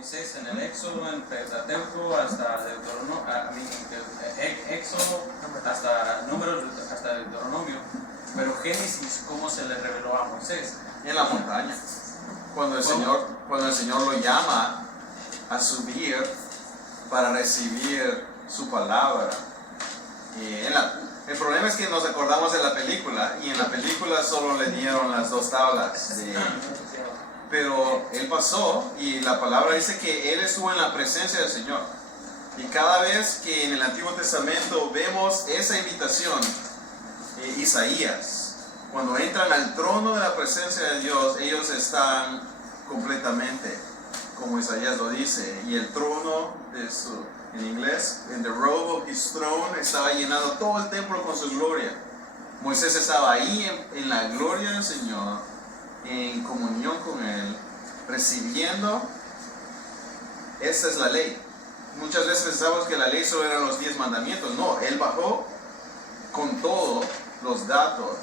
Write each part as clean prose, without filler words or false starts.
Moisés en el Éxodo, en Pentateuco, hasta Éxodo, hasta Números, hasta Deuteronomio. Pero Génesis, ¿cómo se le reveló a Moisés? En la montaña. Cuando el Señor lo llama a subir para recibir su palabra. El problema es que nos acordamos de la película, y en la película solo le dieron las 2 tablas. Pero él pasó, y la palabra dice que él estuvo en la presencia del Señor. Y cada vez que en el Antiguo Testamento vemos esa invitación, Isaías, cuando entran al trono de la presencia de Dios, ellos están completamente, como Isaías lo dice, y el trono de su, en inglés, in the robe of his throne, estaba llenando todo el templo con su gloria. Moisés estaba ahí en la gloria del Señor, en comunión con Él, recibiendo. Esa es la ley. Muchas veces pensamos que la ley solo eran los 10 mandamientos. No, Él bajó con todos los datos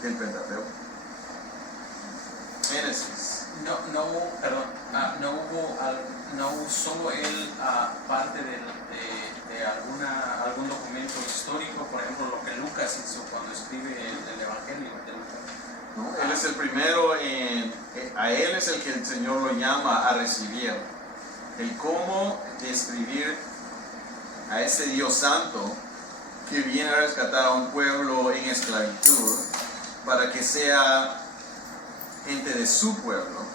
del Pentateuco. Génesis. No usó él parte de algún documento histórico, por ejemplo, lo que Lucas hizo cuando escribe el Evangelio de Lucas. No, él es el primero, a él es el que el Señor lo llama a recibir. El cómo describir a ese Dios santo que viene a rescatar a un pueblo en esclavitud para que sea gente de su pueblo.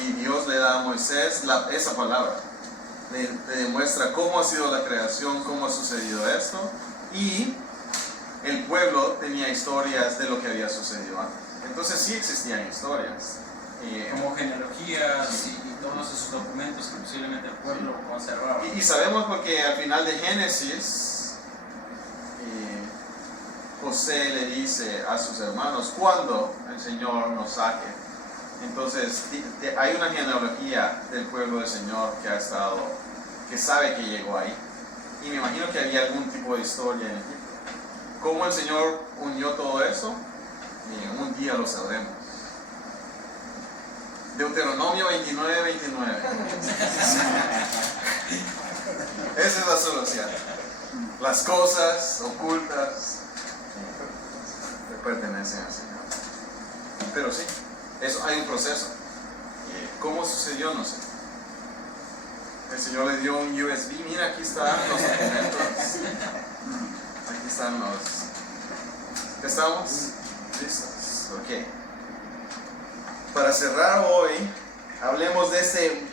Y Dios le da a Moisés esa palabra. Le demuestra cómo ha sido la creación, cómo ha sucedido esto. Y el pueblo tenía historias de lo que había sucedido antes. Entonces sí existían historias. Como genealogías y todos esos documentos que posiblemente el pueblo conservaba. Y sabemos porque al final de Génesis, José le dice a sus hermanos, ¿cuándo el Señor nos saque? Entonces hay una genealogía del pueblo del Señor que sabe que llegó ahí. Y me imagino que había algún tipo de historia en Egipto. ¿Cómo el Señor unió todo eso? Un día lo sabremos. Deuteronomio 29:29. Esa es la solución. Las cosas ocultas le pertenecen al Señor. Pero sí, eso hay un proceso. ¿Cómo sucedió? No sé. El Señor le dio un USB. Mira, aquí están los documentos. Aquí están los. ¿Estamos? ¿Listos? Ok. Para cerrar hoy, hablemos de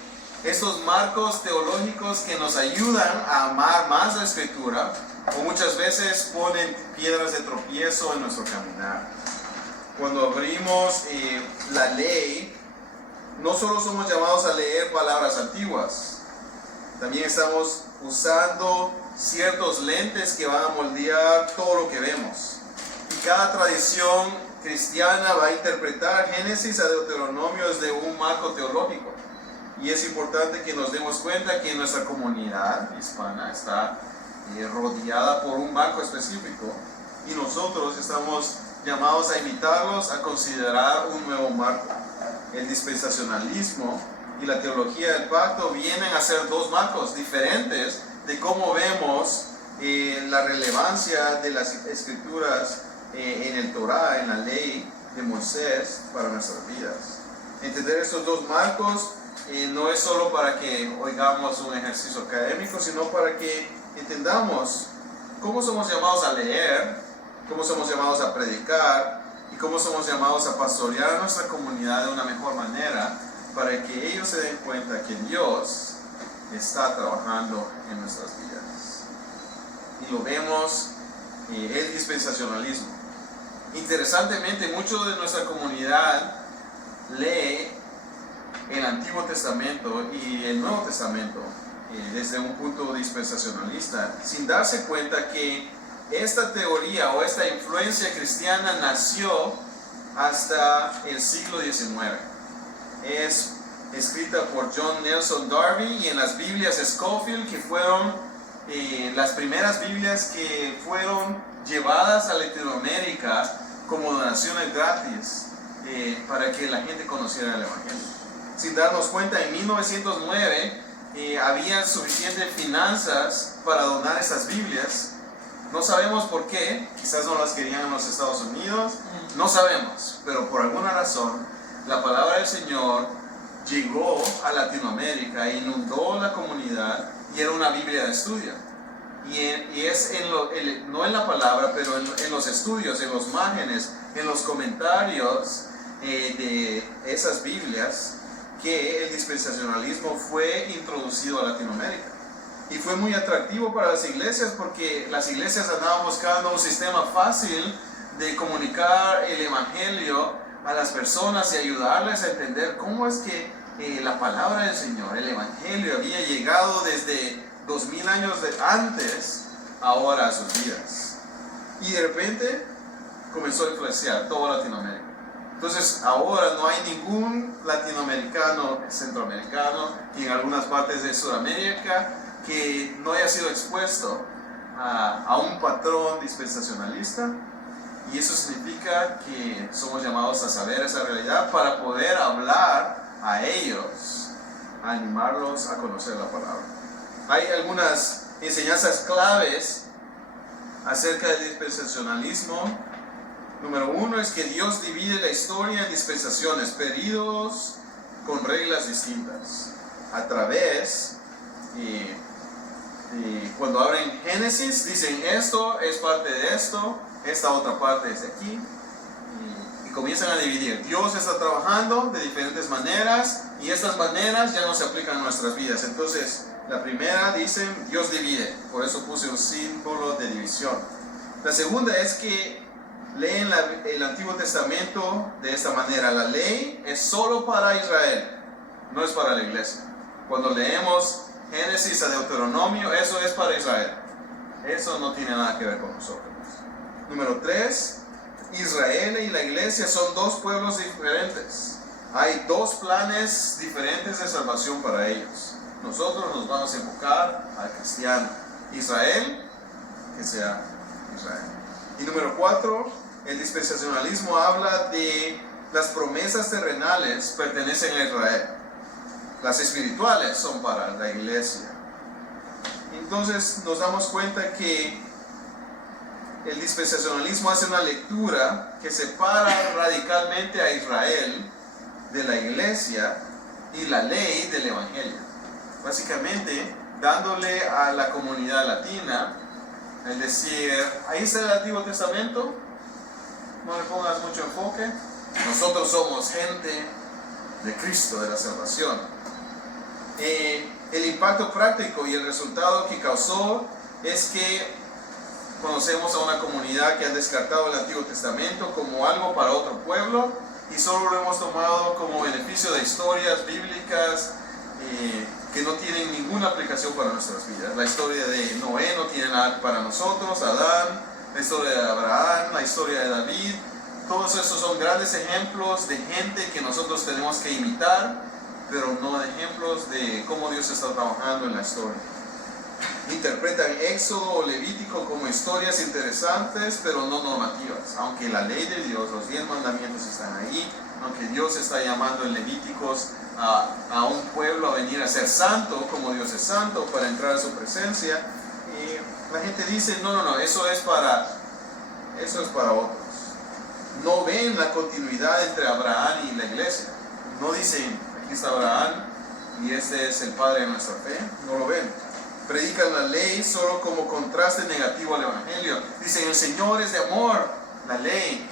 esos marcos teológicos que nos ayudan a amar más la Escritura, o muchas veces ponen piedras de tropiezo en nuestro caminar. Cuando abrimos la ley, no solo somos llamados a leer palabras antiguas, también estamos usando ciertos lentes que van a moldear todo lo que vemos. Y cada tradición cristiana va a interpretar Génesis a Deuteronomio desde un marco teológico. Y es importante que nos demos cuenta que nuestra comunidad hispana está rodeada por un marco específico, y nosotros estamos llamados a invitarlos a considerar un nuevo marco. El dispensacionalismo y la teología del pacto vienen a ser 2 marcos diferentes de cómo vemos la relevancia de las escrituras en el Torah, en la ley de Moisés para nuestras vidas. Entender estos 2 marcos no es solo para que oigamos un ejercicio académico, sino para que entendamos cómo somos llamados a leer, cómo somos llamados a predicar y cómo somos llamados a pastorear a nuestra comunidad de una mejor manera, para que ellos se den cuenta que Dios está trabajando en nuestras vidas. Y lo vemos, el dispensacionalismo. Interesantemente, mucho de nuestra comunidad lee el Antiguo Testamento y el Nuevo Testamento desde un punto dispensacionalista, sin darse cuenta que esta teoría o esta influencia cristiana nació hasta el siglo XIX. Es escrita por John Nelson Darby, y en las Biblias Scofield, que fueron las primeras Biblias que fueron llevadas a Latinoamérica como donaciones gratis para que la gente conociera el Evangelio. sin darnos cuenta. En 1909 había suficientes finanzas para donar estas Biblias. No sabemos por qué, quizás no las querían en los Estados Unidos, no sabemos, pero por alguna razón la palabra del Señor llegó a Latinoamérica, inundó la comunidad y era una Biblia de estudio. Y es no en la palabra, pero en los estudios, en los márgenes, en los comentarios de esas Biblias, que el dispensacionalismo fue introducido a Latinoamérica. Y fue muy atractivo para las iglesias porque las iglesias andaban buscando un sistema fácil de comunicar el evangelio a las personas y ayudarles a entender cómo es que la palabra del Señor, el evangelio, había llegado desde 2000 años antes ahora a sus vidas. Y de repente comenzó a influenciar toda Latinoamérica. Entonces ahora no hay ningún latinoamericano, centroamericano y en algunas partes de Sudamérica que no haya sido expuesto a un patrón dispensacionalista, y eso significa que somos llamados a saber esa realidad para poder hablar a ellos, a animarlos a conocer la palabra. Hay algunas enseñanzas claves acerca del dispensacionalismo. Número 1 es que Dios divide la historia en dispensaciones, períodos con reglas distintas. A través cuando abren Génesis, dicen esto es parte de esto, esta otra parte es de aquí, y comienzan a dividir. Dios está trabajando de diferentes maneras y estas maneras ya no se aplican a nuestras vidas. Entonces, la primera dicen Dios divide, por eso puse un símbolo de división. La segunda es que leen el Antiguo Testamento de esta manera. La ley es solo para Israel, no es para la iglesia. Cuando leemos Génesis a Deuteronomio, eso es para Israel. Eso no tiene nada que ver con nosotros. Número 3, Israel y la iglesia son dos pueblos diferentes. Hay dos planes diferentes de salvación para ellos. Nosotros nos vamos a enfocar al cristiano. Israel, que sea Israel. Y número 4, el dispensacionalismo habla de las promesas terrenales pertenecen a Israel. Las espirituales son para la iglesia. Entonces nos damos cuenta que el dispensacionalismo hace una lectura que separa radicalmente a Israel de la iglesia y la ley del evangelio. Básicamente dándole a la comunidad latina el decir, ahí está el Antiguo Testamento, no le pongas mucho enfoque, nosotros somos gente de Cristo, de la salvación. El impacto práctico y el resultado que causó es que conocemos a una comunidad que ha descartado el Antiguo Testamento como algo para otro pueblo y solo lo hemos tomado como beneficio de historias bíblicas que no tienen ninguna aplicación para nuestras vidas. La historia de Noé no tiene nada para nosotros, Adán, la historia de Abraham, la historia de David, todos esos son grandes ejemplos de gente que nosotros tenemos que imitar, pero no de ejemplos de cómo Dios está trabajando en la historia. Interpretan Éxodo o Levítico como historias interesantes, pero no normativas. Aunque la ley de Dios, los 10 mandamientos están ahí, aunque Dios está llamando en Levíticos a un pueblo a venir a ser santo, como Dios es santo, para entrar a su presencia, y la gente dice, no, eso es para otros. No ven la continuidad entre Abraham y la iglesia. No dicen, aquí está Abraham y este es el padre de nuestra fe. No lo ven. Predican la ley solo como contraste negativo al evangelio. Dicen, el Señor es de amor. La ley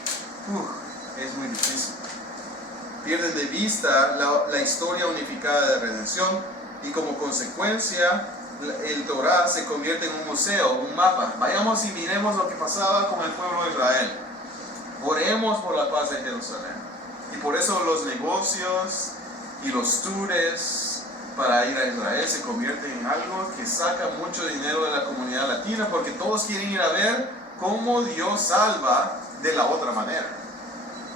es muy difícil. Pierden de vista la historia unificada de redención y como consecuencia el Torah se convierte en un museo, un mapa. Vayamos y miremos lo que pasaba con el pueblo de Israel. Oremos por la paz de Jerusalén. Y por eso los negocios y los tours para ir a Israel se convierten en algo que saca mucho dinero de la comunidad latina, porque todos quieren ir a ver cómo Dios salva de la otra manera.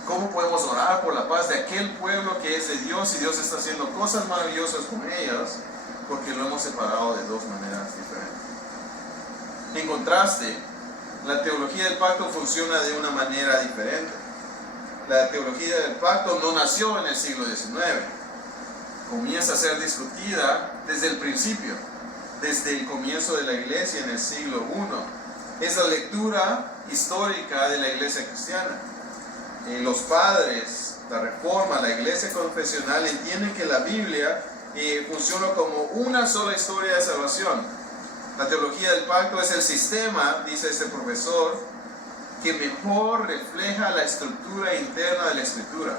Cómo podemos orar por la paz de aquel pueblo que es de Dios y Dios está haciendo cosas maravillosas con ellos, porque lo hemos separado de dos maneras diferentes. En contraste, la teología del pacto funciona de una manera diferente. La teología del pacto no nació en el siglo XIX. comienza a ser discutida desde el principio, desde el comienzo de la iglesia en el siglo I. Es la lectura histórica de la iglesia cristiana. Los padres, la reforma, la iglesia confesional entienden que la Biblia funciona como una sola historia de salvación. La teología del pacto es el sistema, dice este profesor, que mejor refleja la estructura interna de la escritura.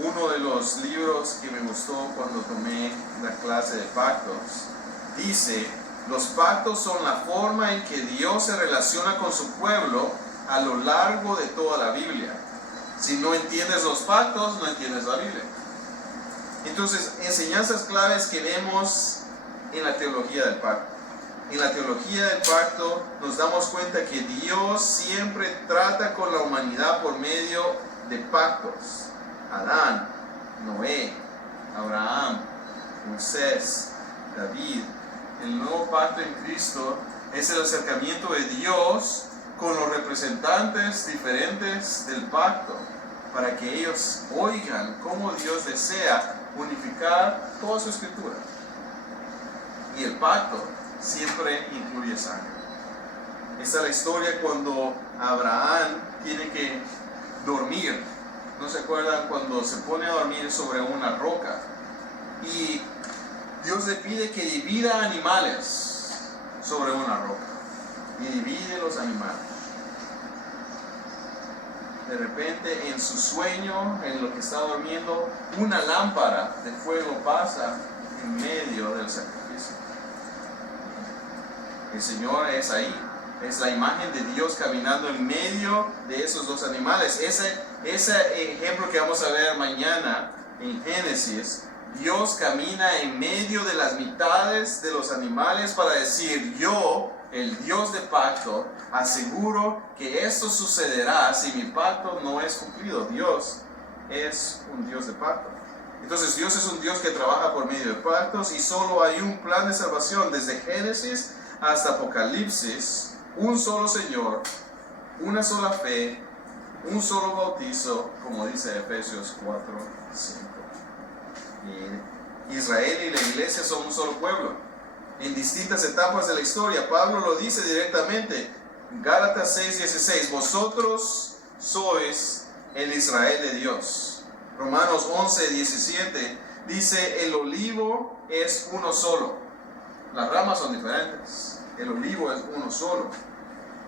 Uno de los libros que me gustó cuando tomé la clase de pactos dice: los pactos son la forma en que Dios se relaciona con su pueblo a lo largo de toda la Biblia. Si no entiendes los pactos, no entiendes la Biblia. Entonces, enseñanzas claves que vemos en la teología del pacto. En la teología del pacto nos damos cuenta que Dios siempre trata con la humanidad por medio de pactos. Adán, Noé, Abraham, Moisés, David. El nuevo pacto en Cristo es el acercamiento de Dios con los representantes diferentes del pacto, para que ellos oigan cómo Dios desea unificar toda su escritura. Y el pacto siempre incluye sangre. Esta es la historia cuando Abraham tiene que dormir. ¿No se acuerdan cuando se pone a dormir sobre una roca? Y Dios le pide que divida animales sobre una roca. Y divide los animales. De repente, en su sueño, en lo que está durmiendo, una lámpara de fuego pasa en medio del sacrificio. El Señor es ahí. Es la imagen de Dios caminando en medio de esos dos animales. Ese ejemplo que vamos a ver mañana en Génesis, Dios camina en medio de las mitades de los animales para decir: yo, el Dios de pacto, aseguro que esto sucederá si mi pacto no es cumplido. Dios es un Dios de pacto. Entonces Dios es un Dios que trabaja por medio de pactos, y solo hay un plan de salvación desde Génesis hasta Apocalipsis. Un solo Señor, una sola fe, un solo bautizo, como dice Efesios 4:5. Israel y la iglesia son un solo pueblo. En distintas etapas de la historia, Pablo lo dice directamente. Gálatas 6:16, vosotros sois el Israel de Dios. Romanos 11:17 dice: el olivo es uno solo. Las ramas son diferentes. El olivo es uno solo.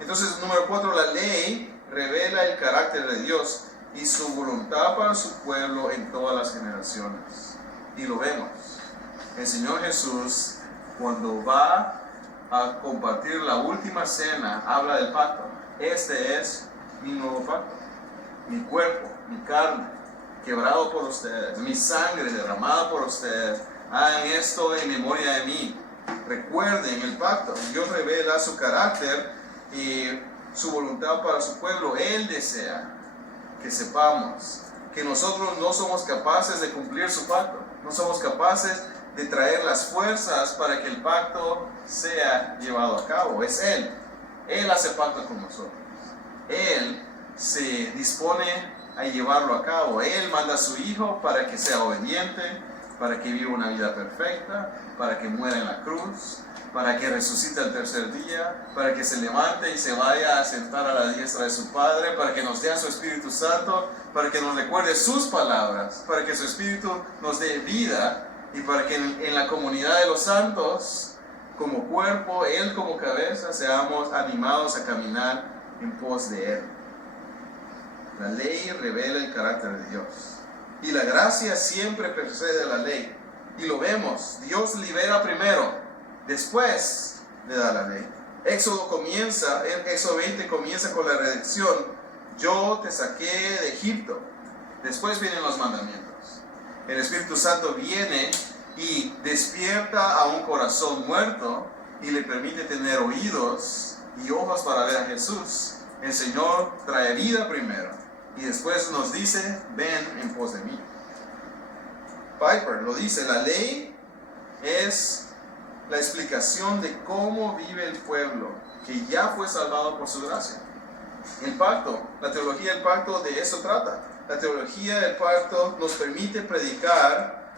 Entonces, número 4, la ley revela el carácter de Dios y su voluntad para su pueblo en todas las generaciones. Y lo vemos. El Señor Jesús, cuando va a compartir la última cena, habla del pacto. Este es mi nuevo pacto. Mi cuerpo, mi carne, quebrado por ustedes. Mi sangre derramada por ustedes. Hagan esto en memoria de mí. Recuerden el pacto. Dios revela su carácter y su voluntad para su pueblo. Él desea que sepamos que nosotros no somos capaces de cumplir su pacto. No somos capaces de traer las fuerzas para que el pacto sea llevado a cabo. Es Él. Él hace pacto con nosotros. Él se dispone a llevarlo a cabo. Él manda a su Hijo para que sea obediente, para que viva una vida perfecta, para que muera en la cruz, para que resucite al tercer día, para que se levante y se vaya a sentar a la diestra de su Padre, para que nos dé a su Espíritu Santo, para que nos recuerde sus palabras, para que su Espíritu nos dé vida, y para que en la comunidad de los santos, como cuerpo, Él como cabeza, seamos animados a caminar en pos de Él. La ley revela el carácter de Dios, y la gracia siempre precede a la ley, y lo vemos. Dios libera primero, después le da la ley. Éxodo 20 comienza con la redención. Yo te saqué de Egipto. Después vienen los mandamientos. El Espíritu Santo viene y despierta a un corazón muerto y le permite tener oídos y ojos para ver a Jesús. El Señor trae vida primero y después nos dice: ven en pos de mí. Piper lo dice: la ley es la explicación de cómo vive el pueblo que ya fue salvado por su gracia. El pacto, la teología del pacto, de eso trata. La teología del pacto nos permite predicar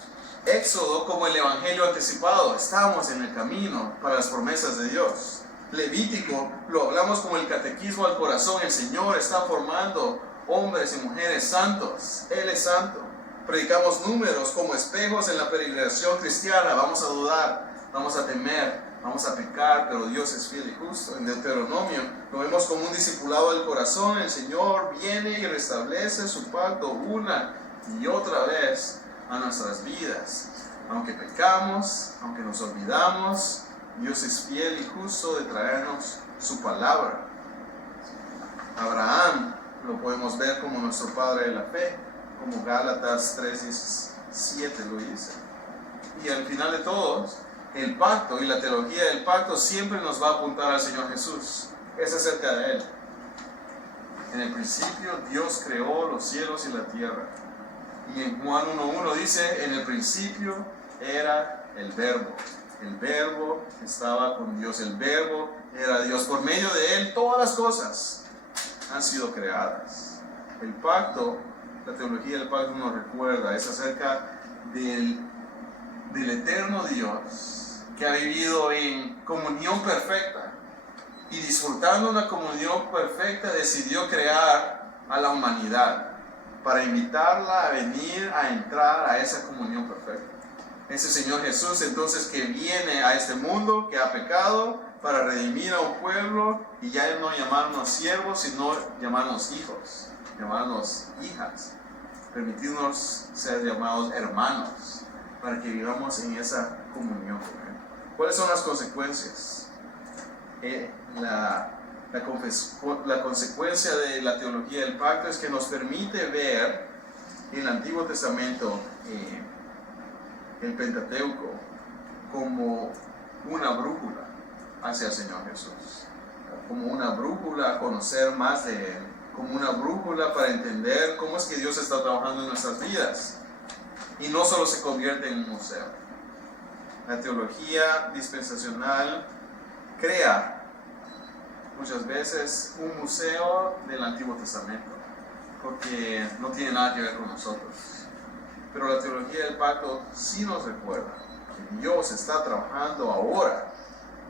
Éxodo como el evangelio anticipado, estamos en el camino para las promesas de Dios. Levítico lo hablamos como el catequismo al corazón, el Señor está formando hombres y mujeres santos, Él es santo. Predicamos Números como espejos en la peregrinación cristiana, vamos a dudar, vamos a temer, vamos a pecar, pero Dios es fiel y justo. En Deuteronomio lo vemos como un discipulado del corazón, el Señor viene y restablece su pacto una y otra vez a nuestras vidas. Aunque pecamos, aunque nos olvidamos, Dios es fiel y justo de traernos su palabra. Abraham lo podemos ver como nuestro padre de la fe, como Gálatas 3:17 lo dice. Y al final de todos, el pacto y la teología del pacto siempre nos va a apuntar al Señor Jesús. Es acerca de Él. En el principio Dios creó los cielos y la tierra. Y en Juan 1:1 dice, en el principio era el Verbo. El Verbo estaba con Dios. El Verbo era Dios. Por medio de Él todas las cosas han sido creadas. El pacto, la teología del pacto nos recuerda, es acerca del eterno Dios que ha vivido en comunión perfecta y disfrutando una comunión perfecta decidió crear a la humanidad para invitarla a venir a entrar a esa comunión perfecta. Ese Señor Jesús entonces que viene a este mundo que ha pecado para redimir a un pueblo y ya no llamarnos siervos sino llamarnos hijos, llamarnos hijas, permitirnos ser llamados hermanos para que vivamos en esa comunión con Él. ¿Cuáles son las consecuencias? La consecuencia de la teología del pacto es que nos permite ver en el Antiguo Testamento el Pentateuco como una brújula hacia el Señor Jesús, como una brújula a conocer más de Él, como una brújula para entender cómo es que Dios está trabajando en nuestras vidas y no solo se convierte en un museo. La teología dispensacional crea muchas veces un museo del Antiguo Testamento porque no tiene nada que ver con nosotros. Pero la teología del pacto sí nos recuerda que Dios está trabajando ahora,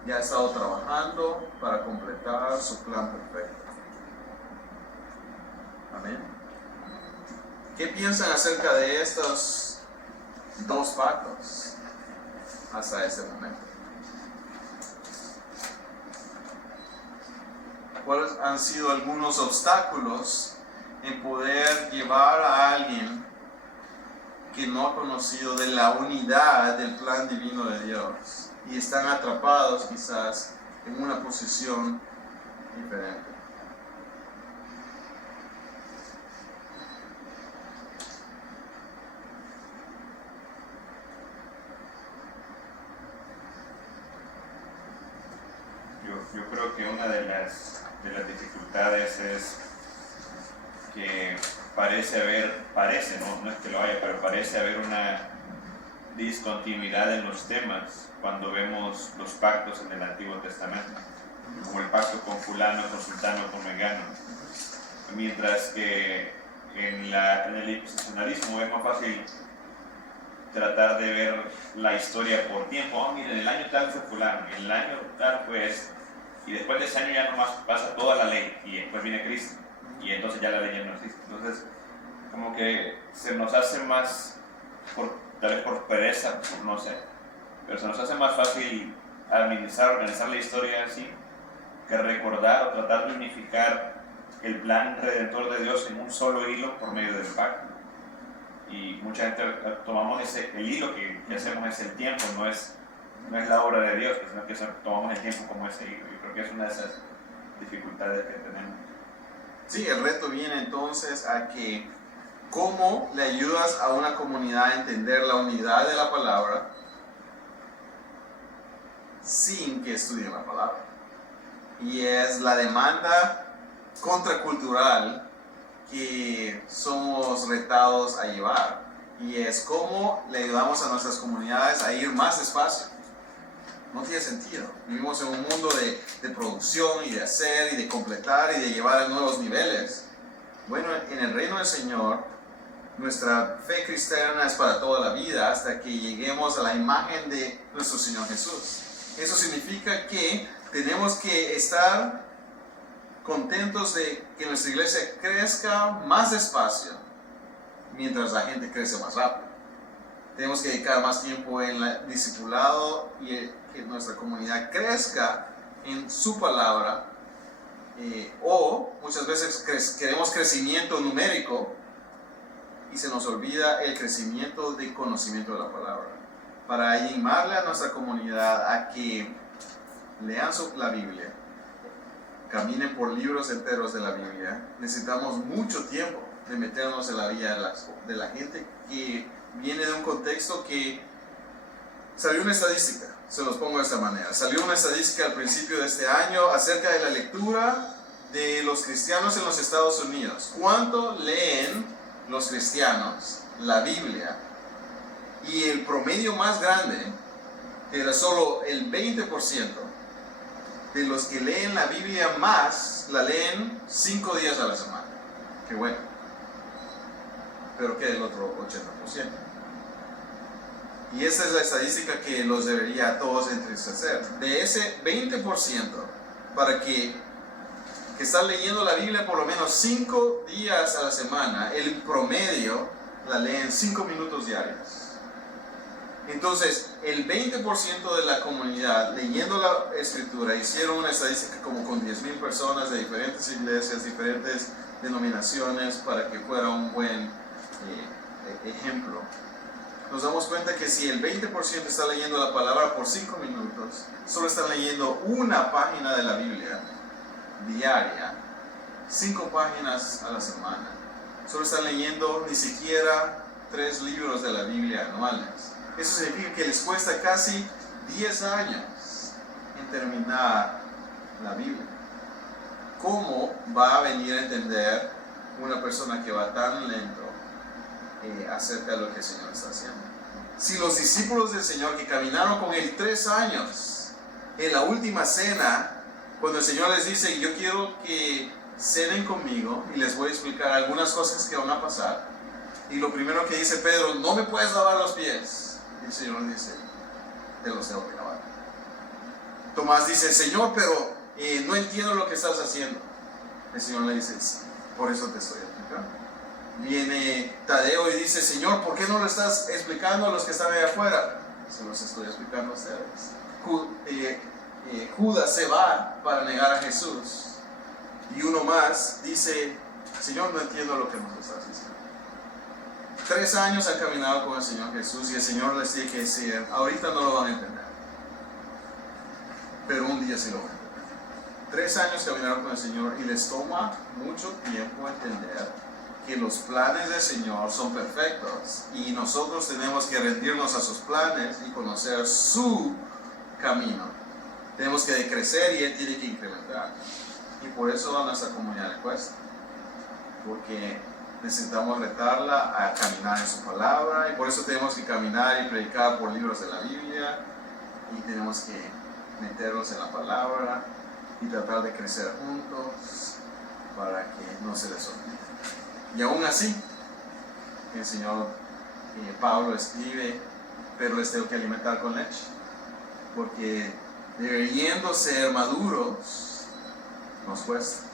ya ha estado trabajando para completar su plan perfecto. Amén. ¿Qué piensan acerca de estos dos pactos hasta este momento? ¿Cuáles han sido algunos obstáculos en poder llevar a alguien que no ha conocido de la unidad del plan divino de Dios y están atrapados quizás en una posición diferente? Yo creo que una de las dificultades es que no es que lo haya, pero parece haber una discontinuidad en los temas cuando vemos los pactos en el Antiguo Testamento, como el pacto con fulano, con sultano, con mengano, mientras que en el dispensacionalismo es más fácil tratar de ver la historia por tiempo. Miren, el año tal fue fulano, el año tal fue este, y después de ese año ya nomás pasa toda la ley y después viene Cristo y entonces ya la ley ya no existe. Entonces como que se nos hace más, tal vez por pereza, no sé, pero se nos hace más fácil organizar la historia así que recordar o tratar de unificar el plan redentor de Dios en un solo hilo por medio del pacto. Y mucha gente tomamos el hilo que hacemos es el tiempo, no es la obra de Dios, sino que tomamos el tiempo como ese hilo. Yo creo que es una de esas dificultades que tenemos. Sí, el reto viene entonces a que cómo le ayudas a una comunidad a entender la unidad de la palabra sin que estudien la palabra. Y es la demanda contracultural que somos retados a llevar, y es cómo le ayudamos a nuestras comunidades a ir más despacio. No tiene sentido. Vivimos en un mundo de producción y de hacer y de completar y de llevar a nuevos niveles. Bueno, en el reino del Señor Nuestra fe cristiana es para toda la vida hasta que lleguemos a la imagen de nuestro Señor Jesús. Eso significa que tenemos que estar contentos de que nuestra iglesia crezca más despacio mientras la gente crece más rápido. Tenemos que dedicar más tiempo en el discipulado y que nuestra comunidad crezca en su palabra. O muchas veces queremos crecimiento numérico y se nos olvida el crecimiento de conocimiento de la palabra. Para animarle a nuestra comunidad a que lean la Biblia, caminen por libros enteros de la Biblia, necesitamos mucho tiempo de meternos en la vida de la gente que viene de un contexto que salió una estadística, se los pongo de esta manera. Salió una estadística al principio de este año acerca de la lectura de los cristianos en los Estados Unidos. ¿Cuánto leen los cristianos la Biblia? Y el promedio más grande era solo el 20% de los que leen la Biblia más, la leen 5 días a la semana. Qué bueno. Pero ¿qué del otro 80%? Y esta es la estadística que los debería a todos entristecer. De ese 20%, para que están leyendo la Biblia por lo menos 5 días a la semana, el promedio la leen 5 minutos diarios. Entonces, el 20% de la comunidad leyendo la Escritura, hicieron una estadística como con 10,000 personas de diferentes iglesias, diferentes denominaciones, para que fuera un buen ejemplo. Nos damos cuenta que si el 20% está leyendo la palabra por 5 minutos, solo están leyendo una página de la Biblia diaria, 5 páginas a la semana. Solo están leyendo ni siquiera 3 libros de la Biblia anuales. Eso significa que les cuesta casi 10 años en terminar la Biblia. ¿Cómo va a venir a entender una persona que va tan lento acerca de lo que el Señor está haciendo? Si los discípulos del Señor que caminaron con Él 3 años, en la última cena, cuando el Señor les dice, yo quiero que cenen conmigo y les voy a explicar algunas cosas que van a pasar, y lo primero que dice Pedro, no me puedes lavar los pies. Y el Señor dice, te los tengo que lavar. Tomás dice, Señor, pero no entiendo lo que estás haciendo. El Señor le dice, sí, por eso te estoy explicando. Viene Tadeo y dice, Señor, ¿por qué no lo estás explicando a los que están allá afuera? Se los estoy explicando a ustedes. Judas se va para negar a Jesús. Y uno más dice, Señor, no entiendo lo que nos estás diciendo. 3 años han caminado con el Señor Jesús y el Señor les tiene que decir, ahorita no lo van a entender, pero un día sí lo van a entender. 3 años caminaron con el Señor y les toma mucho tiempo entender que los planes del Señor son perfectos y nosotros tenemos que rendirnos a sus planes y conocer su camino. Tenemos que decrecer y Él tiene que incrementar. Y por eso a nuestra comunidad le cuesta, porque necesitamos retarla a caminar en su palabra, y por eso tenemos que caminar y predicar por libros de la Biblia, y tenemos que meternos en la palabra y tratar de crecer juntos para que no se les olvide. Y aún así, el Señor Pablo escribe, pero les tengo que alimentar con leche, porque debiendo ser maduros nos cuesta.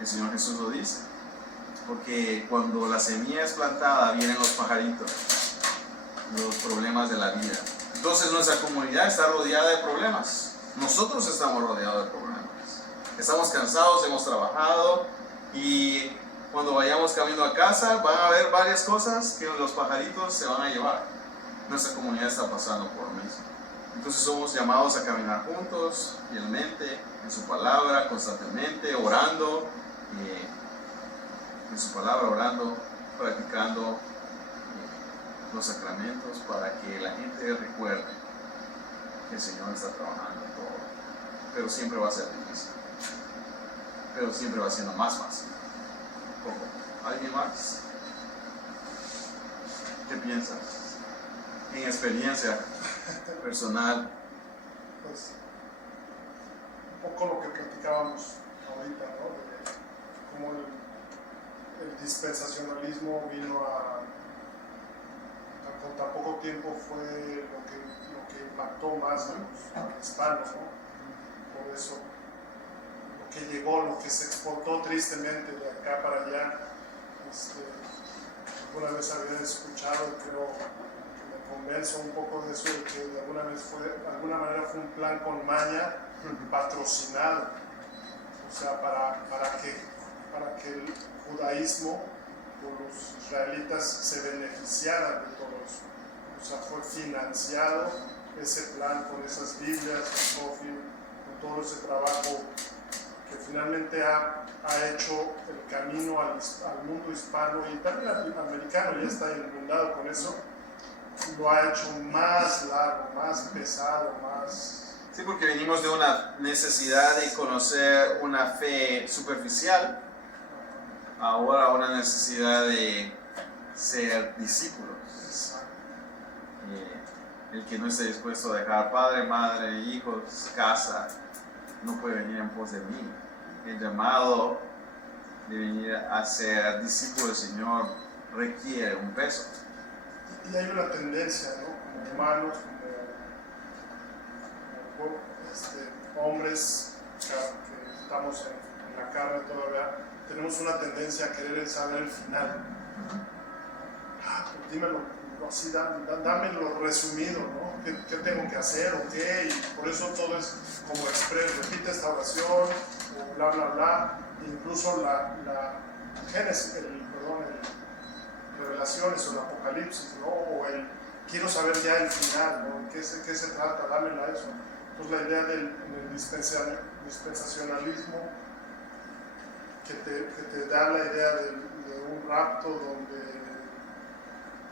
El Señor Jesús lo dice. Porque cuando la semilla es plantada, vienen los pajaritos, los problemas de la vida. Entonces nuestra comunidad está rodeada de problemas. Nosotros estamos rodeados de problemas. Estamos cansados, hemos trabajado, y cuando vayamos camino a casa van a haber varias cosas que los pajaritos se van a llevar. Nuestra comunidad está pasando por lo mismo. Entonces somos llamados a caminar juntos, fielmente, en su palabra, constantemente, orando, en su palabra, orando, practicando los sacramentos, para que la gente recuerde que el Señor está trabajando en todo. Pero siempre va a ser difícil, pero siempre va siendo más fácil. ¿Alguien más? ¿Qué piensas? En experiencia personal. Pues un poco lo que platicábamos ahorita, ¿no? De cómo el dispensacionalismo vino con tan poco tiempo fue lo que impactó más a los hispanos, ¿no? Por eso lo que llegó, lo que se exportó tristemente de acá para allá, alguna vez había escuchado, creo que me convenzo un poco de eso, de que de alguna manera fue un plan con maña patrocinado, o sea, para que el judaísmo o los israelitas se beneficiaran de todo eso. O sea, fue financiado ese plan con esas Biblias, con todo ese trabajo que finalmente ha hecho el camino al mundo hispano y también al americano, ya está inundado con eso, lo ha hecho más largo, más pesado, más... Sí, porque venimos de una necesidad de conocer una fe superficial, ahora una necesidad de ser discípulos. El que no esté dispuesto a dejar padre, madre, hijos, casa, no puede venir en pos de mí. El llamado de venir a ser discípulo del Señor requiere un peso. Y hay una tendencia, ¿no? Como humanos, como hombres que estamos en la carne todavía, tenemos una tendencia a querer saber el final. Pues dímelo así, dámelo resumido, ¿no? ¿Qué tengo que hacer o qué? Y por eso todo es como express, repite esta oración, o bla, bla, bla. Incluso la Génesis, Revelaciones o el Apocalipsis, ¿no? O quiero saber ya el final, ¿no? ¿Qué se trata? Dámela eso. Pues la idea del dispensacionalismo que te da la idea de un rapto donde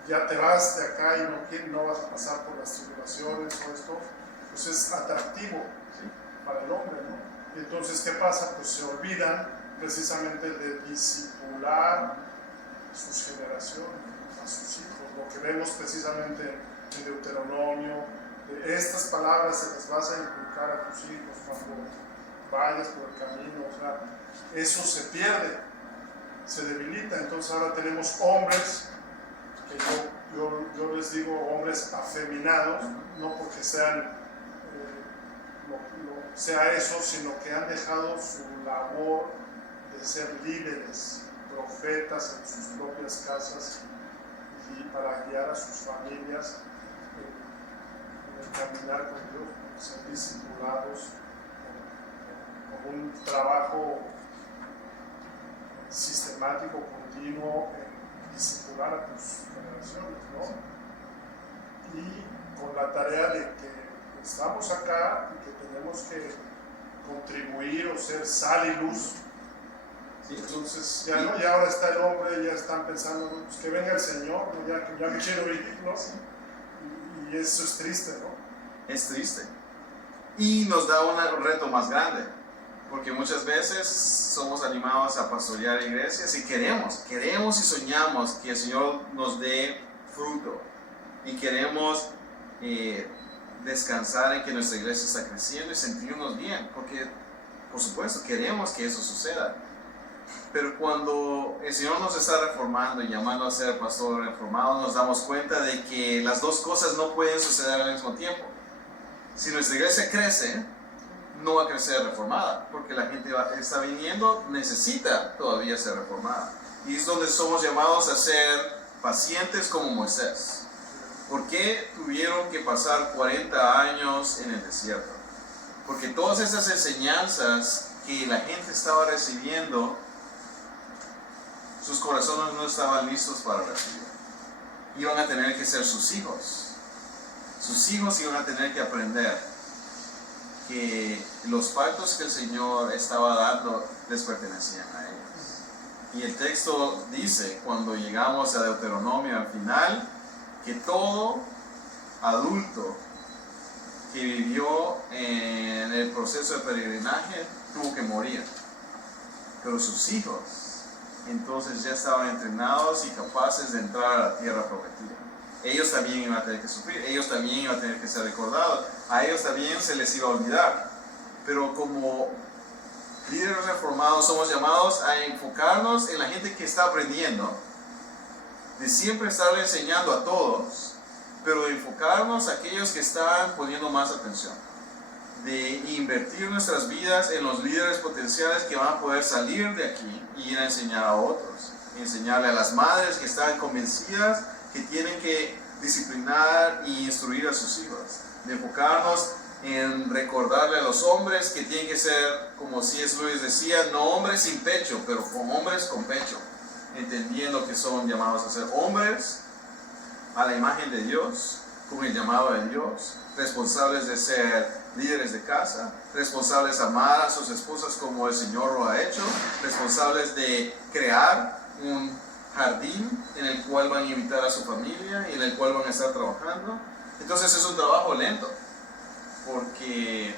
ya te vas de acá y no vas a pasar por las tribulaciones o esto, pues es atractivo para el hombre, ¿no? Y entonces, ¿qué pasa? Pues se olvidan precisamente de discipular sus generaciones, a sus hijos, lo que vemos precisamente en Deuteronomio, de estas palabras se las vas a inculcar a tus hijos cuando vayas por el camino, o sea, eso se pierde, se debilita. Entonces ahora tenemos hombres que yo les digo hombres afeminados, no porque sean sea eso, sino que han dejado su labor de ser líderes, profetas en sus propias casas y para guiar a sus familias en el caminar con Dios, ser discipulados con un trabajo sistemático, continuo en discipular a tus generaciones, ¿no? Y con la tarea de que estamos acá y que tenemos que contribuir o ser sal y luz. Sí. Entonces ya ahora está el hombre, ya están pensando, pues que venga el Señor, ¿no? ya me quiero ir, ¿no? Y eso es triste, ¿no? Es triste. Y nos da un reto más grande, porque muchas veces somos animados a pastorear iglesias y queremos y soñamos que el Señor nos dé fruto y queremos descansar en que nuestra iglesia está creciendo y sentirnos bien, porque por supuesto queremos que eso suceda. Pero cuando el Señor nos está reformando y llamando a ser pastor reformado, nos damos cuenta de que las dos cosas no pueden suceder al mismo tiempo. Si nuestra iglesia crece, no va a crecer reformada, porque la gente está viniendo, necesita todavía ser reformada. Y es donde somos llamados a ser pacientes como Moisés. ¿Por qué tuvieron que pasar 40 años en el desierto? Porque todas esas enseñanzas que la gente estaba recibiendo, sus corazones no estaban listos para recibir. Iban a tener que ser sus hijos. Sus hijos iban a tener que aprender que los pactos que el Señor estaba dando les pertenecían a ellos. Y el texto dice, cuando llegamos a Deuteronomio al final, que todo adulto que vivió en el proceso de peregrinaje tuvo que morir. Pero sus hijos entonces ya estaban entrenados y capaces de entrar a la tierra prometida. Ellos también iban a tener que sufrir, ellos también iban a tener que ser recordados, a ellos también se les iba a olvidar. Pero como líderes reformados somos llamados a enfocarnos en la gente que está aprendiendo, de siempre estarle enseñando a todos, pero de enfocarnos a aquellos que están poniendo más atención, de invertir nuestras vidas en los líderes potenciales que van a poder salir de aquí y ir a enseñar a otros, enseñarle a las madres que están convencidas que tienen que disciplinar y instruir a sus hijos, de enfocarnos en recordarle a los hombres que tienen que ser, como C.S. Lewis decía, no hombres sin pecho, pero con hombres con pecho, entendiendo que son llamados a ser hombres a la imagen de Dios, con el llamado de Dios, responsables de ser líderes de casa, responsables de amar a sus esposas como el Señor lo ha hecho, responsables de crear un jardín en el cual van a invitar a su familia y en el cual van a estar trabajando. Entonces es un trabajo lento, porque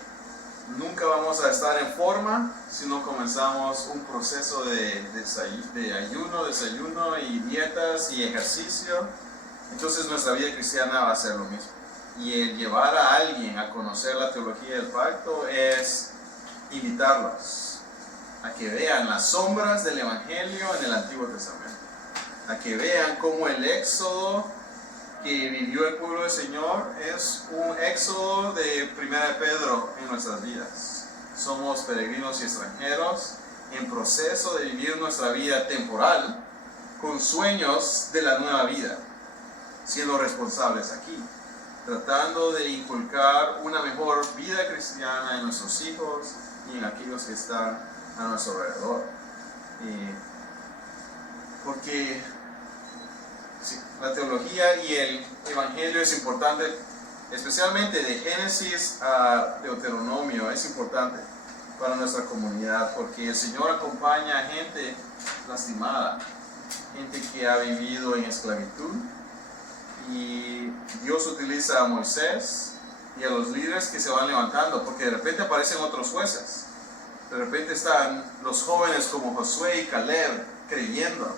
nunca vamos a estar en forma si no comenzamos un proceso de ayuno, desayuno y dietas y ejercicio. Entonces nuestra vida cristiana va a ser lo mismo. Y el llevar a alguien a conocer la teología del pacto es invitarlos a que vean las sombras del Evangelio en el Antiguo Testamento, a que vean cómo el éxodo que vivió el pueblo del Señor es un éxodo de 1 Pedro en nuestras vidas. Somos peregrinos y extranjeros en proceso de vivir nuestra vida temporal con sueños de la nueva vida, siendo responsables aquí, tratando de inculcar una mejor vida cristiana en nuestros hijos y en aquellos que están a nuestro alrededor. Porque sí, la teología y el evangelio es importante, especialmente de Génesis a Deuteronomio, es importante para nuestra comunidad, porque el Señor acompaña a gente lastimada, gente que ha vivido en esclavitud, y Dios utiliza a Moisés y a los líderes que se van levantando, porque de repente aparecen otros jueces, de repente están los jóvenes como Josué y Caleb creyendo,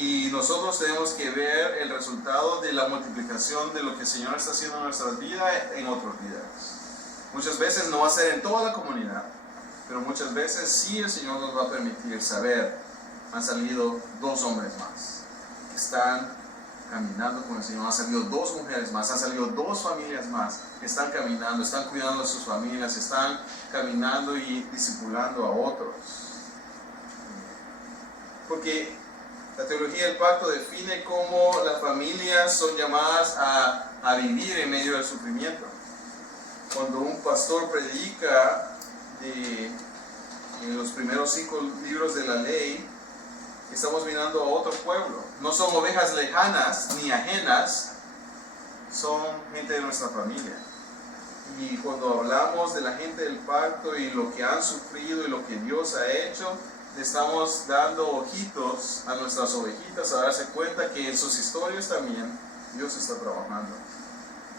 y nosotros tenemos que ver el resultado de la multiplicación de lo que el Señor está haciendo en nuestras vidas en otros líderes. Muchas veces no va a ser en toda la comunidad, pero muchas veces sí el Señor nos va a permitir saber, han salido 2 hombres más que están caminando con el Señor, han salido 2 mujeres más, han salido 2 familias más que están caminando, están cuidando a sus familias, están caminando y discipulando a otros. Porque la teología del pacto define cómo las familias son llamadas a vivir en medio del sufrimiento. Cuando un pastor predica en los primeros 5 libros de la ley, estamos mirando a otro pueblo. No son ovejas lejanas ni ajenas, son gente de nuestra familia. Y cuando hablamos de la gente del pacto y lo que han sufrido y lo que Dios ha hecho, le estamos dando ojitos a nuestras ovejitas a darse cuenta que en sus historias también Dios está trabajando.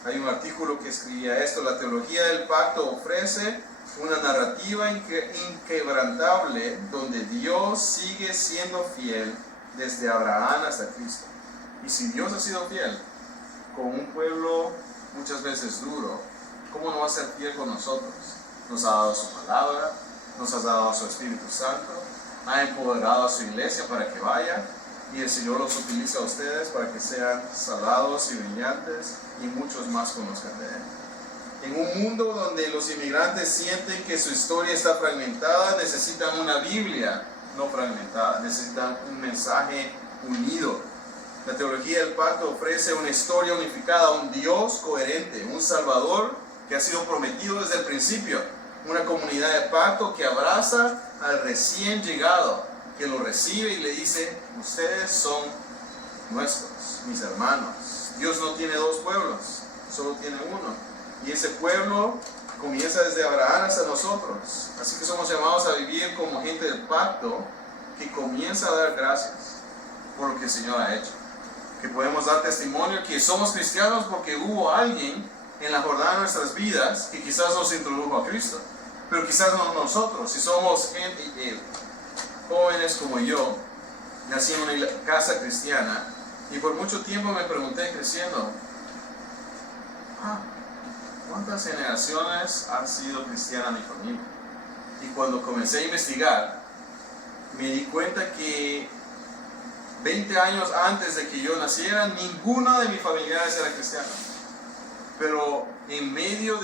Hay un artículo que escribía esto: la teología del pacto ofrece una narrativa inquebrantable donde Dios sigue siendo fiel desde Abraham hasta Cristo. Y si Dios ha sido fiel con un pueblo muchas veces duro, ¿cómo no va a ser fiel con nosotros? Nos ha dado su palabra, nos ha dado su Espíritu Santo, ha empoderado a su iglesia para que vaya, y el Señor los utiliza a ustedes para que sean salados y brillantes y muchos más conozcan de Él. En un mundo donde los inmigrantes sienten que su historia está fragmentada, necesitan una Biblia no fragmentada, necesitan un mensaje unido. La teología del pacto ofrece una historia unificada, un Dios coherente, un Salvador que ha sido prometido desde el principio, una comunidad de pacto que abraza al recién llegado, que lo recibe y le dice: ustedes son nuestros, mis hermanos. Dios no tiene 2 pueblos, solo tiene uno. Y ese pueblo comienza desde Abraham hasta nosotros. Así que somos llamados a vivir como gente del pacto que comienza a dar gracias por lo que el Señor ha hecho. Que podemos dar testimonio que somos cristianos porque hubo alguien en la jornada de nuestras vidas que quizás nos introdujo a Cristo. Pero quizás no nosotros. Si somos gente, jóvenes como yo, nací en una casa cristiana y por mucho tiempo me pregunté creciendo: ¿cuántas generaciones han sido cristianas mi familia? Y cuando comencé a investigar, me di cuenta que 20 años antes de que yo naciera, ninguno de mis familiares era cristiano. Pero en medio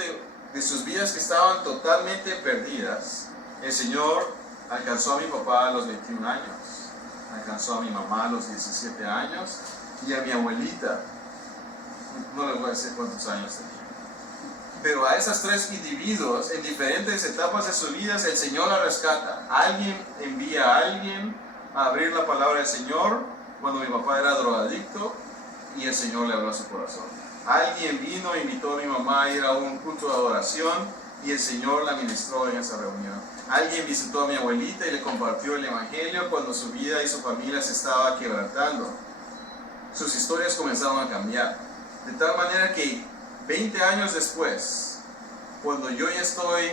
de sus vidas que estaban totalmente perdidas, el Señor alcanzó a mi papá a los 21 años, alcanzó a mi mamá a los 17 años y a mi abuelita, no les voy a decir cuántos años tenía. Pero a esos tres individuos, en diferentes etapas de sus vidas, el Señor la rescata. Alguien envía a alguien a abrir la palabra del Señor cuando mi papá era drogadicto y el Señor le habló a su corazón. Alguien vino e invitó a mi mamá a ir a un culto de adoración y el Señor la ministró en esa reunión. Alguien visitó a mi abuelita y le compartió el Evangelio cuando su vida y su familia se estaba quebrantando. Sus historias comenzaron a cambiar. De tal manera que 20 años después, cuando yo ya estoy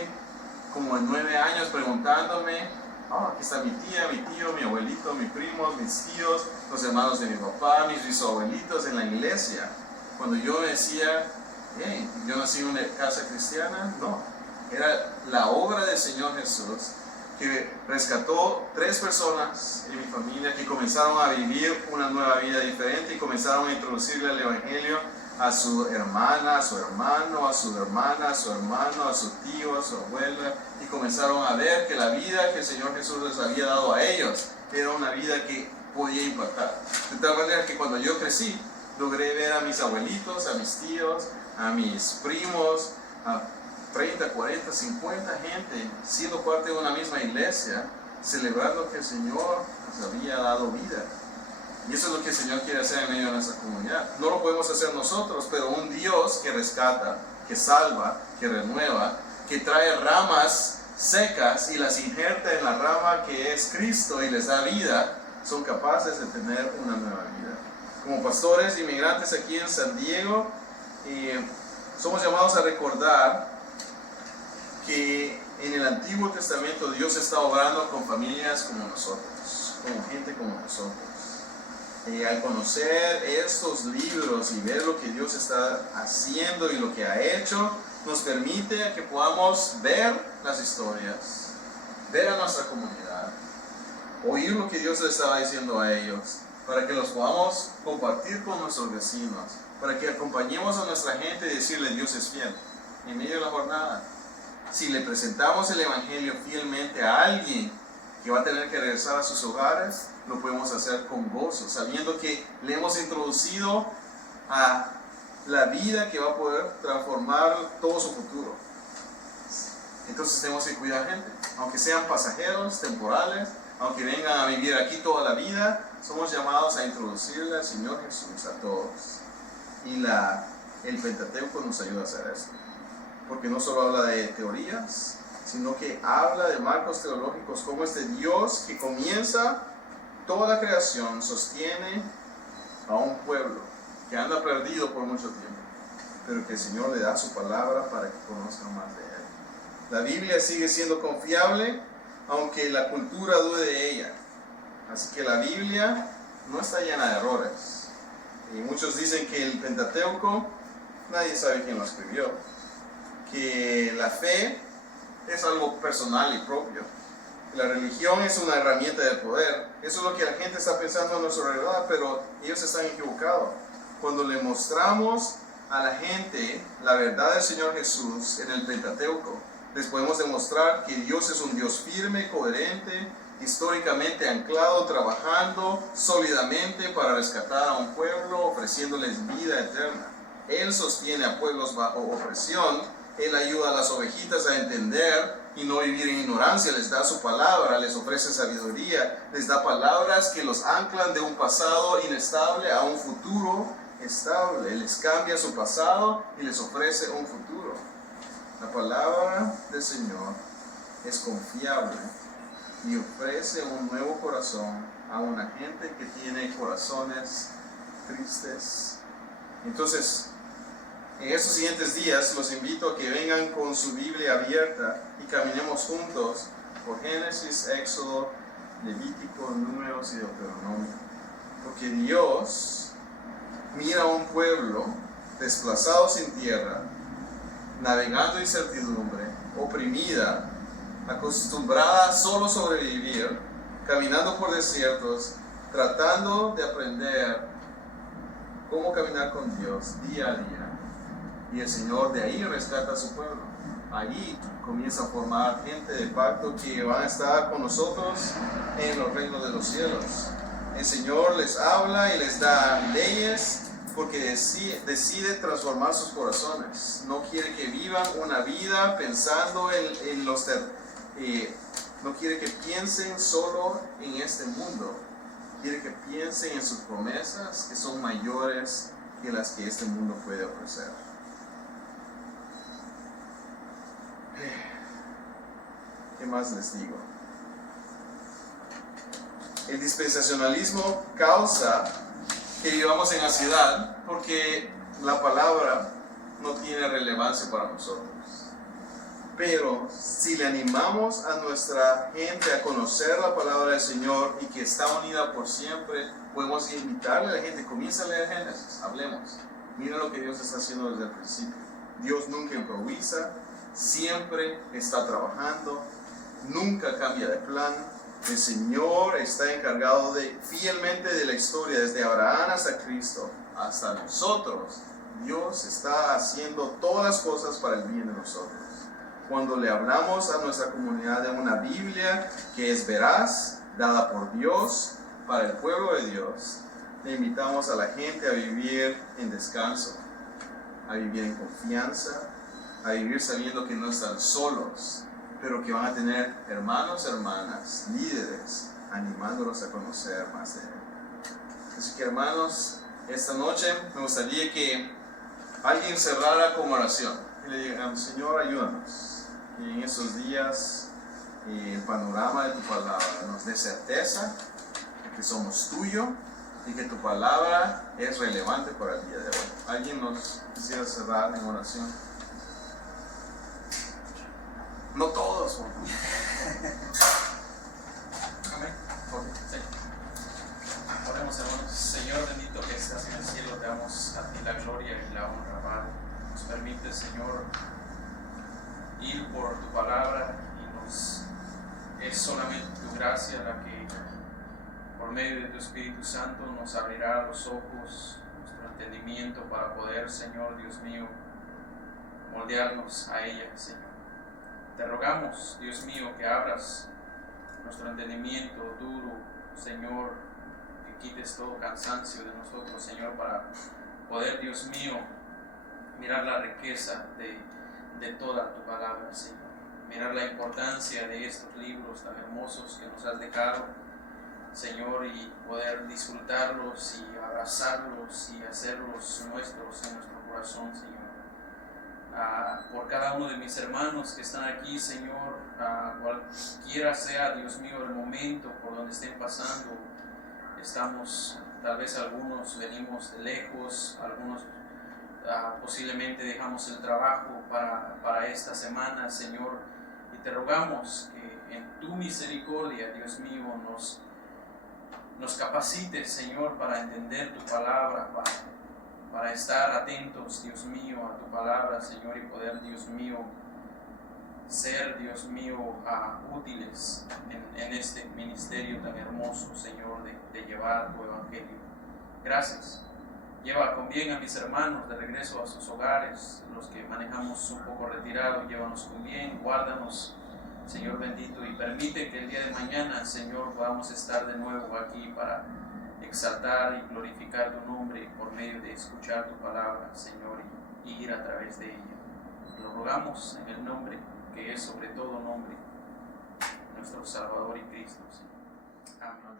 como en 9 años preguntándome, aquí está mi tía, mi tío, mi abuelito, mis primos, mis tíos, los hermanos de mi papá, mis bisabuelitos en la iglesia. Cuando yo me decía, yo nací en una casa cristiana, no. Era la obra del Señor Jesús que rescató 3 personas en mi familia que comenzaron a vivir una nueva vida diferente y comenzaron a introducirle el Evangelio a su hermana, a su hermano, a su hermana, a su hermano, a su tío, a su abuela, y comenzaron a ver que la vida que el Señor Jesús les había dado a ellos era una vida que podía impactar. De tal manera que cuando yo crecí, logré ver a mis abuelitos, a mis tíos, a mis primos, a 30, 40, 50 gente siendo parte de una misma iglesia, celebrando que el Señor les había dado vida. Y eso es lo que el Señor quiere hacer en medio de nuestra comunidad. No lo podemos hacer nosotros, pero un Dios que rescata, que salva, que renueva, que trae ramas secas y las injerta en la rama que es Cristo y les da vida, son capaces de tener una nueva vida. Como pastores inmigrantes aquí en San Diego, somos llamados a recordar que en el Antiguo Testamento Dios está obrando con familias como nosotros, con gente como nosotros. Al conocer estos libros y ver lo que Dios está haciendo y lo que ha hecho, nos permite que podamos ver las historias, ver a nuestra comunidad, oír lo que Dios le estaba diciendo a ellos, para que los podamos compartir con nuestros vecinos, para que acompañemos a nuestra gente y decirle Dios es fiel en medio de la jornada. Si le presentamos el Evangelio fielmente a alguien que va a tener que regresar a sus hogares, lo podemos hacer con gozo, sabiendo que le hemos introducido a la vida que va a poder transformar todo su futuro. Entonces tenemos que cuidar gente, aunque sean pasajeros, temporales, aunque vengan a vivir aquí toda la vida, somos llamados a introducirle al Señor Jesús a todos. Y el Pentateuco nos ayuda a hacer eso, porque no solo habla de teorías, sino que habla de marcos teológicos, como este Dios que comienza toda la creación, sostiene a un pueblo que anda perdido por mucho tiempo, pero que el Señor le da su palabra para que conozcan más de Él. La Biblia sigue siendo confiable, aunque la cultura dude de ella. Así que la Biblia no está llena de errores. Y muchos dicen que el Pentateuco, nadie sabe quién lo escribió, que la fe es algo personal y propio. La religión es una herramienta de poder. Eso es lo que la gente está pensando a nuestro alrededor, pero ellos están equivocados. Cuando le mostramos a la gente la verdad del Señor Jesús en el Pentateuco, les podemos demostrar que Dios es un Dios firme, coherente, históricamente anclado, trabajando sólidamente para rescatar a un pueblo, ofreciéndoles vida eterna. Él sostiene a pueblos bajo opresión. Él ayuda a las ovejitas a entender y no vivir en ignorancia. Les da su palabra, les ofrece sabiduría, les da palabras que los anclan de un pasado inestable a un futuro estable. Les cambia su pasado y les ofrece un futuro. La palabra del Señor es confiable y ofrece un nuevo corazón a una gente que tiene corazones tristes. Entonces, en estos siguientes días los invito a que vengan con su Biblia abierta y caminemos juntos por Génesis, Éxodo, Levítico, Números y Deuteronomio. Porque Dios mira a un pueblo desplazado sin tierra, navegando incertidumbre, oprimida, acostumbrada a solo sobrevivir, caminando por desiertos, tratando de aprender cómo caminar con Dios día a día. Y el Señor de ahí rescata a su pueblo. Ahí comienza a formar gente de pacto que van a estar con nosotros en los reinos de los cielos. El Señor les habla y les da leyes porque decide transformar sus corazones. No quiere que vivan una vida pensando en los no quiere que piensen solo en este mundo. Quiere que piensen en sus promesas que son mayores que las que este mundo puede ofrecer. ¿Qué más les digo? El dispensacionalismo causa que vivamos en ansiedad porque la palabra no tiene relevancia para nosotros. Pero si le animamos a nuestra gente a conocer la palabra del Señor y que está unida por siempre, podemos invitarle a la gente, comienza a leer Génesis, hablemos. Mira lo que Dios está haciendo desde el principio. Dios nunca improvisa, siempre está trabajando, nunca cambia de plan. El Señor está encargado fielmente de la historia, desde Abraham hasta Cristo, hasta nosotros. Dios está haciendo todas las cosas para el bien de nosotros. Cuando le hablamos a nuestra comunidad de una Biblia que es veraz, dada por Dios, para el pueblo de Dios, le invitamos a la gente a vivir en descanso, a vivir en confianza, a vivir sabiendo que no están solos, pero que van a tener hermanos, hermanas, líderes, animándolos a conocer más de Él. Así que, hermanos, esta noche me gustaría que alguien cerrara con oración y le diga: Señor, ayúdanos. Y en esos días el panorama de tu palabra nos dé certeza de que somos tuyo y que tu palabra es relevante para el día de hoy. ¿Alguien nos quisiera cerrar en oración? No todos, ¿no? Amén. Sí. Oremos, hermanos. Señor bendito que estás en el cielo, te damos a ti la gloria y la honra, Padre. Nos permite, Señor, ir por tu palabra y es solamente tu gracia la que por medio de tu Espíritu Santo nos abrirá los ojos, nuestro entendimiento para poder, Señor Dios mío, moldearnos a ella, Señor. Te rogamos, Dios mío, que abras nuestro entendimiento duro, Señor, que quites todo cansancio de nosotros, Señor, para poder, Dios mío, mirar la riqueza de toda tu palabra, Señor. Mirar la importancia de estos libros tan hermosos que nos has dejado, Señor, y poder disfrutarlos y abrazarlos y hacerlos nuestros en nuestro corazón, Señor. Por cada uno de mis hermanos que están aquí, Señor, cualquiera sea, Dios mío, el momento por donde estén pasando, tal vez algunos venimos de lejos, algunos posiblemente dejamos el trabajo para esta semana, Señor, y te rogamos que en tu misericordia, Dios mío, nos capacites, Señor, para entender tu palabra, para estar atentos, Dios mío, a tu palabra, Señor, y poder, Dios mío, ser, Dios mío, útiles en este ministerio tan hermoso, Señor, de llevar tu evangelio. Gracias. Lleva con bien a mis hermanos de regreso a sus hogares, los que manejamos un poco retirados, llévanos con bien, guárdanos, Señor bendito, y permite que el día de mañana, Señor, podamos estar de nuevo aquí para exaltar y glorificar tu nombre por medio de escuchar tu palabra, Señor, y ir a través de ella. Lo rogamos en el nombre que es sobre todo nombre, nuestro Salvador y Cristo, Señor. Amén.